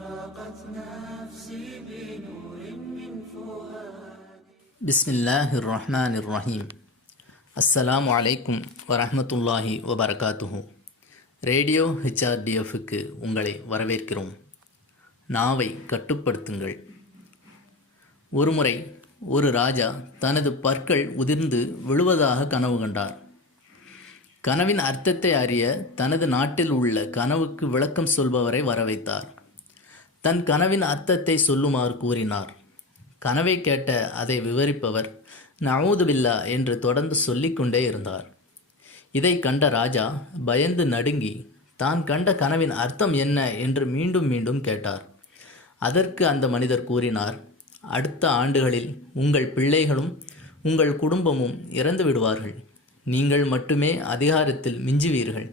أشرقت نفسي بنور من فؤاد بسم الله الرحمن الرحيم அஸ்ஸலாமு அலைக்கும் வரஹ்மத்துல்லாஹி வபரகாத்துஹு ரேடியோ ஹெச்ஆர்டிஎஃப்க்கு உங்களை வரவேற்கிறோம் நாவை கட்டுப்படுத்துங்கள் ஒருமுறை ஒரு ராஜா தனது பற்கள் உதிர்ந்து விழுவதாக கனவு கண்டார் கனவின் அர்த்தத்தை அறிய தனது நாட்டில் உள்ள கனவுக்கு விளக்கம் சொல்பவரை வரவைத்தார் தன் கனவின் அர்த்தத்தை சொல்லுமாறு கூறினார். கனவை கேட்ட அதை விவரிப்பவர் நவூதுபில்லா என்று தொடர்ந்து சொல்லிக்கொண்டே இருந்தார். இதை கண்ட ராஜா பயந்து நடுங்கி தான் கண்ட கனவின் அர்த்தம் என்ன? என்று மீண்டும் மீண்டும் கேட்டார். அதற்கு அந்த மனிதர் கூறினார் அடுத்த ஆண்டுகளில் உங்கள் பிள்ளைகளும் உங்கள் குடும்பமும் இறந்து விடுவார்கள். நீங்கள் மட்டுமே அதிகாரத்தில் மிஞ்சுவீர்கள்.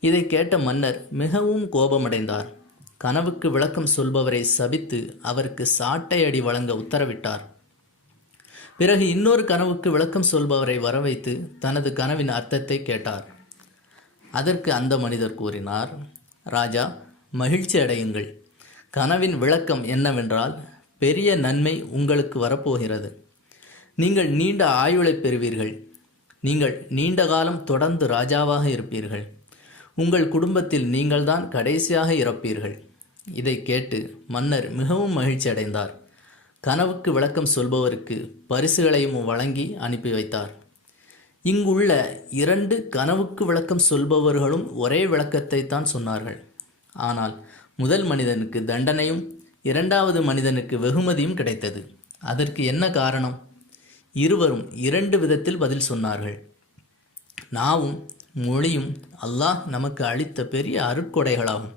இதை கேட்ட மன்னர் மிகவும் கோபமடைந்தார். கனவுக்கு விளக்கம் சொல்பவரை சபித்து அவருக்கு சாட்டை அடி வழங்க உத்தரவிட்டார். பிறகு இன்னொரு கனவுக்கு விளக்கம் சொல்பவரை வரவைத்து தனது கனவின் அர்த்தத்தை கேட்டார். அதற்கு அந்த மனிதர் கூறினார் ராஜா மகிழ்ச்சி அடையுங்கள். கனவின் விளக்கம் என்னவென்றால் பெரிய நன்மை உங்களுக்கு வரப்போகிறது. நீங்கள் நீண்ட ஆயுளை பெறுவீர்கள். நீங்கள் நீண்ட காலம் தொடர்ந்து ராஜாவாக இருப்பீர்கள். உங்கள் குடும்பத்தில் நீங்கள்தான் கடைசியாக இறப்பீர்கள். இதை கேட்டு மன்னர் மிகவும் மகிழ்ச்சி அடைந்தார் கனவுக்கு விளக்கம் சொல்பவருக்கு பரிசுகளையும் வழங்கி அனுப்பி வைத்தார். இங்குள்ள இரண்டு கனவுக்கு விளக்கம் சொல்பவர்களும் ஒரே விளக்கத்தை தான் சொன்னார்கள். ஆனால் முதல் மனிதனுக்கு தண்டனையும் இரண்டாவது மனிதனுக்கு வெகுமதியும் கிடைத்தது. அதற்கு என்ன காரணம்? இருவரும் இரண்டு விதத்தில் பதில் சொன்னார்கள். நாவும் மொழியும் அல்லாஹ் நமக்கு அளித்த பெரிய அருட்கொடைகளாகும்.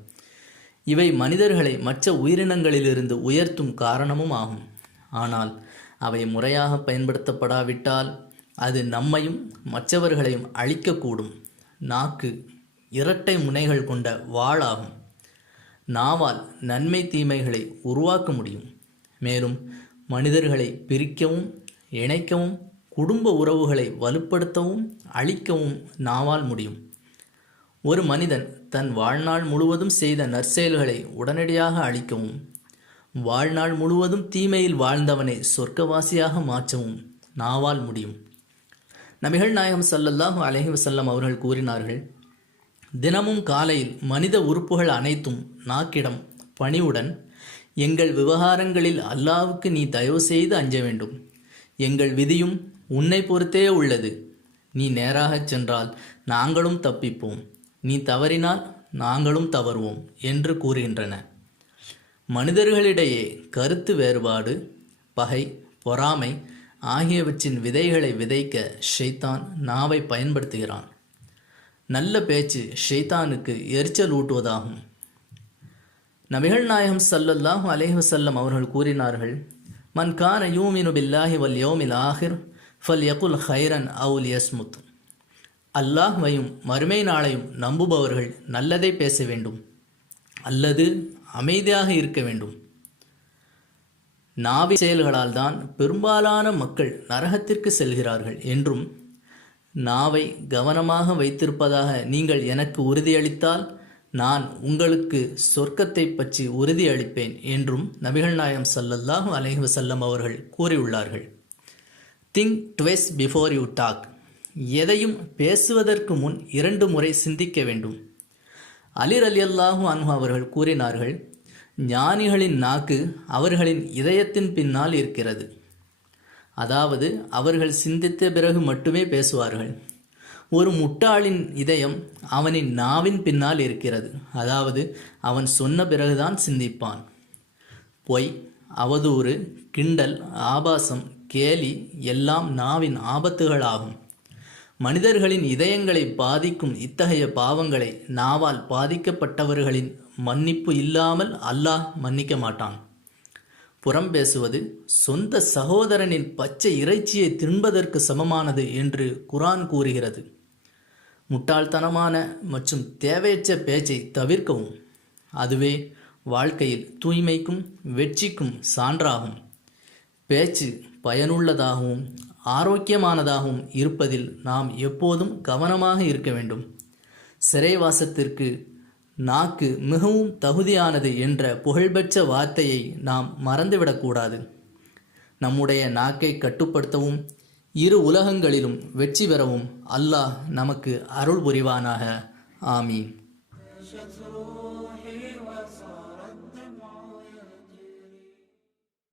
இவை மனிதர்களை மற்ற உயிரினங்களிலிருந்து உயர்த்தும் காரணமும் ஆகும். ஆனால் அவை முறையாக பயன்படுத்தப்படாவிட்டால் அது நம்மையும் மற்றவர்களையும் அழிக்கக்கூடும். நாக்கு இரட்டை முனைகள் கொண்ட வாளாகும். நாவால் நன்மை தீமைகளை உருவாக்க முடியும். மேலும் மனிதர்களை பிரிக்கவும் இணைக்கவும் குடும்ப உறவுகளை வலுப்படுத்தவும் அழிக்கவும் நாவால் முடியும். ஒரு மனிதன் தன் வாழ்நாள் முழுவதும் செய்த நற்செயல்களை உடனடியாக அழிக்கவும் வாழ்நாள் முழுவதும் தீமையில் வாழ்ந்தவனை சொர்க்கவாசியாக மாற்றவும் நாவால் முடியும். நபிகள் நாயகம் சல்லல்லாஹு அலஹி வசல்லம் அவர்கள் கூறினார்கள் தினமும் காலையில் மனித உறுப்புகள் அனைத்தும் நாக்கிடம் பணிவுடன் எங்கள் விவகாரங்களில் அல்லாவுக்கு நீ தயவு செய்து அஞ்ச வேண்டும். எங்கள் விதியும் உன்னை பொறுத்தே உள்ளது. நீ நேராகச் சென்றால் நாங்களும் தப்பிப்போம். நீ தவறினால் நாங்களும் தவறுவோம் என்று கூறுகின்றன. மனிதர்களிடையே கருத்து வேறுபாடு பகை பொறாமை ஆகியவற்றின் விதைகளை விதைக்க ஷைத்தான் நாவை பயன்படுத்துகிறான். நல்ல பேச்சு ஷைத்தானுக்கு எரிச்சல் ஊட்டுவதாகும். நபிகள் நாயகம் சல்லல்லாஹு அலேஹசல்லம் அவர்கள் கூறினார்கள் மன் கான யூமினு பில்லாஹி வல் யோமில் ஆஹிர் ஃபல் யகுல் ஹைரன் அவுல் யஸ்முத் அல்லாஹ்வையும் மறுமை நாளையும் நம்புபவர்கள் நல்லதை பேச வேண்டும். அல்லது அமைதியாக இருக்க வேண்டும். நாவி செயல்களால் தான் பெரும்பாலான மக்கள் நரகத்திற்கு செல்கிறார்கள் என்றும் நாவை கவனமாக வைத்திருப்பதாக நீங்கள் எனக்கு உறுதியளித்தால் நான் உங்களுக்கு சொர்க்கத்தை பற்றி உறுதியளிப்பேன் என்றும் நபிகள் நாயம் சல்லல்லாஹு அலைஹி வசல்லம் அவர்கள் கூறியுள்ளார்கள். Think twice before you talk எதையும் பேசுவதற்கு முன் இரண்டு முறை சிந்திக்க வேண்டும். அலிர் அலி அல்லாஹு அன்ஹு அவர்கள் கூறினார்கள் ஞானிகளின் நாக்கு அவர்களின் இதயத்தின் பின்னால் இருக்கிறது. அதாவது அவர்கள் சிந்தித்த பிறகு மட்டுமே பேசுவார்கள். ஒரு முட்டாளின் இதயம் அவனின் நாவின் பின்னால் இருக்கிறது. அதாவது அவன் சொன்ன பிறகுதான் சிந்திப்பான். பொய் அவதூறு கிண்டல் ஆபாசம் கேலி எல்லாம் நாவின் ஆபத்துகளாகும். மனிதர்களின் இதயங்களை பாதிக்கும் இத்தகைய பாவங்களை நாவால் பாதிக்கப்பட்டவர்களின் மன்னிப்பு இல்லாமல் அல்லாஹ் மன்னிக்க மாட்டான். புறம் பேசுவது சொந்த சகோதரனின் பச்சை இறைச்சியை தின்பதற்கு சமமானது என்று குரான் கூறுகிறது. முட்டாள்தனமான மற்றும் தேவையற்ற பேச்சை தவிர்க்கவும். அதுவே வாழ்க்கையில் தூய்மைக்கும் வெற்றிக்கும் சான்றாகும். பேச்சு பயனுள்ளதாகவும் ஆரோக்கியமானதாகவும் இருப்பதில் நாம் எப்போதும் கவனமாக இருக்க வேண்டும். சிறைவாசத்திற்கு நாக்கு மிகவும் தகுதியானது என்ற புகழ்பெற்ற வார்த்தையை நாம் மறந்துவிடக்கூடாது நம்முடைய நாக்கை கட்டுப்படுத்தவும் இரு உலகங்களிலும் வெற்றி பெறவும் அல்லாஹ் நமக்கு அருள் புரிவானாக. ஆமீன்.